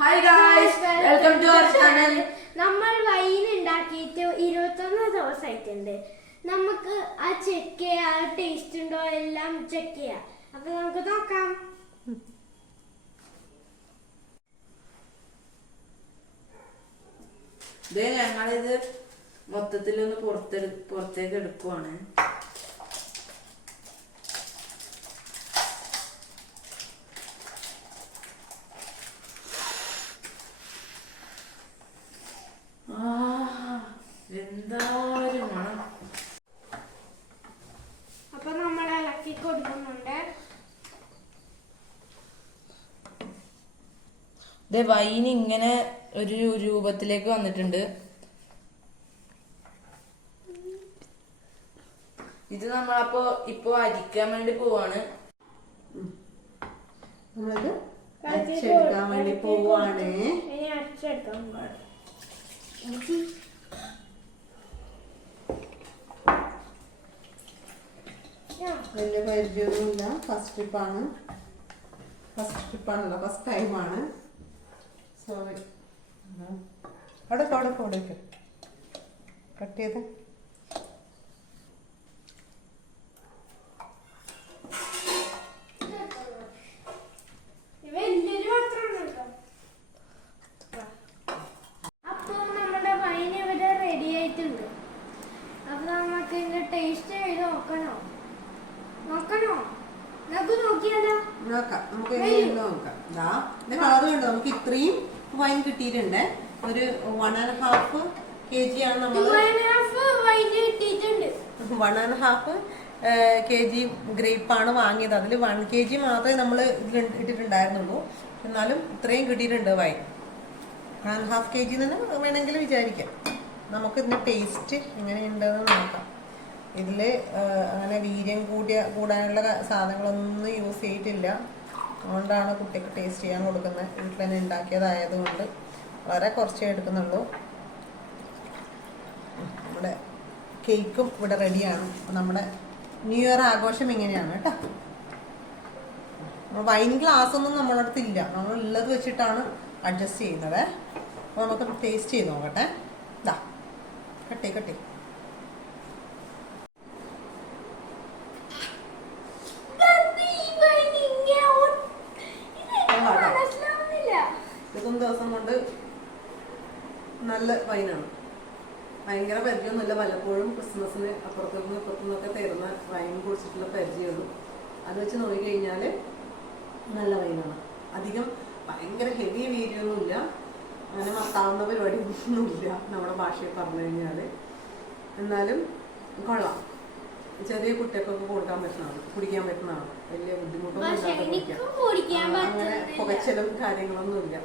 Hi guys, welcome to our channel. നമ്മൾ wine ഉണ്ടാക്കിയിട്ട് 21 ദിവസമായിട്ടുണ്ട്. നമുക്ക് ആ ചെക്ക് ചെയ്യാം, ടേസ്റ്റ് ഉണ്ടോ എല്ലാം ചെക്ക് ചെയ്യാം. അപ്പൊ നമുക്ക് നോക്കാം. ഞങ്ങളിത് മൊത്തത്തിലൊന്ന് പുറത്തേക്ക് എടുക്കുവാണ്. എന്തായാലും മണം. അപ്പൊ നമ്മൾ ഇളക്കി കൊടുക്കുന്നുണ്ട്. വൈൻ ഇങ്ങനെ ഒരു രൂപത്തിലേക്ക് വന്നിട്ടുണ്ട്. ഇത് നമ്മളപ്പോ ഇപ്പൊ അരിക്കാൻ വേണ്ടി പോവാണ്. നമ്മളത് അരച്ചെടുക്കാൻ വേണ്ടി പോവാണ്. ഇനി അരച്ചെടുക്കാൻ വലിയ പരിചയമൊന്നുമില്ല. ഫസ്റ്റ് ട്രിപ്പാണല്ലോ, ഫസ്റ്റ് ടൈമാണ്. സോറി. അവിടെ കട്ട് ചെയ്ത് ടേസ്റ്റ് ചെയ്ത് നോക്കണോ? നമുക്ക് നോക്കിയാലോ? നോക്കാം. നമുക്ക് എങ്ങനെയുണ്ടോ നോക്കാം. കളർ കണ്ടോ? നമുക്ക് ഇത്രയും വൈൻ കിട്ടിയിട്ടുണ്ട്. ഒരു 1.5 kg ആണ് നമ്മൾ. 1.5 kg ഗ്രേപ്പാണ് വാങ്ങിയത്. അതിൽ 1 kg മാത്രമേ നമ്മൾ ഇട്ടിട്ടുണ്ടായിരുന്നുള്ളൂ. എന്നാലും ഇത്രയും കിട്ടിയിട്ടുണ്ട് വൈൻ. 1.5 kg തന്നെ വേണമെങ്കിൽ വിചാരിക്കാം. നമുക്ക് ഇതിന്റെ ടേസ്റ്റ് എങ്ങനെയുണ്ടെന്ന് നോക്കാം. ഇതിൽ അങ്ങനെ വീര്യം കൂടാനുള്ള സാധനങ്ങളൊന്നും യൂസ് ചെയ്തിട്ടില്ല. അതുകൊണ്ടാണ് കുട്ടിക്ക് ടേസ്റ്റ് ചെയ്യാൻ കൊടുക്കുന്നത്. വീട്ടിൽ തന്നെ ഉണ്ടാക്കിയതായതുകൊണ്ട് വളരെ കുറച്ചേ എടുക്കുന്നുള്ളൂ. നമ്മുടെ കേക്കും ഇവിടെ റെഡിയാണ്. നമ്മുടെ ന്യൂ ഇയർ ആഘോഷം ഇങ്ങനെയാണ് കേട്ടോ. വൈൻ ഗ്ലാസ് ഒന്നും നമ്മുടെ അടുത്തില്ല. നമ്മൾ ഉള്ളത് വെച്ചിട്ടാണ് അഡ്ജസ്റ്റ് ചെയ്യുന്നത്. അപ്പോൾ നമുക്ക് ടേസ്റ്റ് ചെയ്ത് നോക്കട്ടെ. ഇതാ കട്ടേ ദിവസം കൊണ്ട് നല്ല വൈനാണ്. ഭയങ്കര പരിചയമൊന്നുമില്ല. പലപ്പോഴും ക്രിസ്മസിന് അപ്പുറത്തുനിന്നൊക്കെ തരുന്ന വൈൻ കുടിച്ചിട്ടുള്ള പരിചയമുള്ളൂ. അത് വെച്ച് നോക്കിക്കഴിഞ്ഞാൽ നല്ല വൈനാണ്. അധികം ഭയങ്കര ഹെവി വീര്യമൊന്നുമില്ല. അങ്ങനെ മത്താവുന്ന പരിപാടി ഒന്നുമില്ല നമ്മുടെ ഭാഷയിൽ പറഞ്ഞു കഴിഞ്ഞാൽ. എന്നാലും കൊള്ളാം. ചെറിയ കുട്ടികൾക്കൊക്കെ കുടിക്കാൻ പറ്റുന്നതാണ്. വലിയ ബുദ്ധിമുട്ടൊന്നും ഇല്ലാതെ അങ്ങനെ പുകച്ചലും കാര്യങ്ങളൊന്നും ഇല്ല.